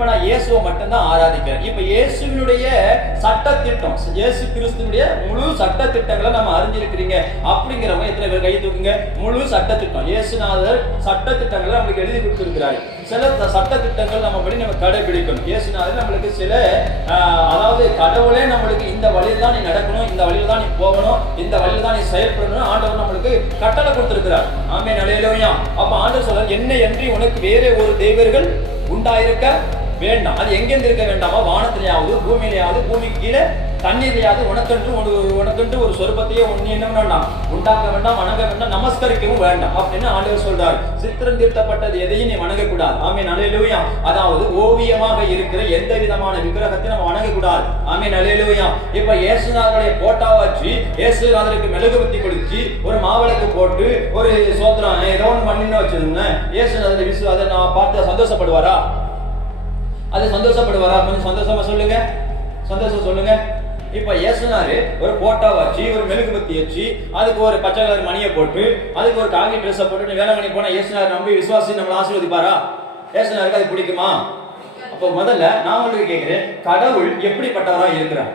இப்ப நான் இயேசுவை மட்டும்தான் ஆராதிக்கிறேன். இப்ப இயேசுவினுடைய சட்ட திட்டம், இயேசு கிறிஸ்துனுடைய முழு சட்ட திட்டங்களை நம்ம அறிஞ்சிருக்கிறீங்க அப்படிங்கிறவங்க எத்தனை பேர் கை தூக்குங்க? முழு சட்ட திட்டம் இயேசுநாதர் சட்ட திட்டங்களை நம்மளுக்கு எழுதி கொடுத்திருக்கிறாரு. சில சட்ட திட்டங்கள் நம்ம படி நம்ம கடைபிடிக்கணும். இயேசுநாதர் நம்மளுக்கு சில அதாவது கடவுளே நம்மளுக்கு இந்த வழியில் தான் நீ நடக்கணும், இந்த வழியில் தான் நீ போகணும், இந்த வழியில் தான் நீ செயல்படணும் ஆண்டவர் நம்மளுக்கு கட்டளை கொடுத்திருக்கிறார். ஆமென், அல்லேலூயா. அப்ப ஆண்டவர் சொல்றார், என்னை அன்றி உனக்கு வேற ஒரு தேவர்கள் உண்டாயிருக்க வேண்டாம். அது எங்கெந்து இருக்க வேண்டாமா? வானத்திலேயாவது பூமியிலேயாவது, பூமிக்கு கீழே தண்ணீரையாவது உனக்கென்று ஒரு சொருபத்தையே ஒன்னு என்ன வேண்டாம், உண்டாக்க வேண்டாம், வணங்க வேண்டாம், நமஸ்கரிக்கவும் வேண்டாம் அப்படின்னு ஆண்டவர் சொல்றார். சித்திரம் தீர்த்தப்பட்டது எதையும் நீ வணங்கக்கூடாது. ஆமென், அல்லேலூயா. அதாவது ஓவியமாக இருக்கிற எந்த விதமான விக்கிரகத்தை நம்ம வணங்கக்கூடாது. ஆமென், அல்லேலூயா. இப்ப இயேசுநாதருடைய போட்டோ வச்சு இயேசுநாதருக்கு மெழுகுவர்த்தி கொடுத்து ஒரு மாவிளக்கு போட்டு ஒரு சோத்திரம் ஏதோ ஒன்று பண்ணின்னு வச்சிருந்தேன், இயேசுநாதர் அதை நான் பார்த்து சந்தோஷப்படுவாரா? அது சந்தோஷப்படுவாரா? கொஞ்சம் சந்தோஷமா சொல்லுங்க, சந்தோஷம் சொல்லுங்க. இப்ப இயேசுநாதர் ஒரு போட்டோ வச்சு ஒரு மெழுகுபத்தி வச்சு அதுக்கு ஒரு பச்சை கலர் மணியை போட்டு அதுக்கு ஒரு காகி ட்ரெஸ்ஸை போட்டு வேளாங்கண்ணி போனா இயேசுநாதர் நம்பி விசுவாசி நம்மளை ஆசீர்வதிப்பாரா? இயேசுநாதருக்கு அது பிடிக்குமா? அப்போ முதல்ல நான் உங்களுக்கு கேட்கிறேன், கடவுள் எப்படிப்பட்டவரா இருக்கிறார்?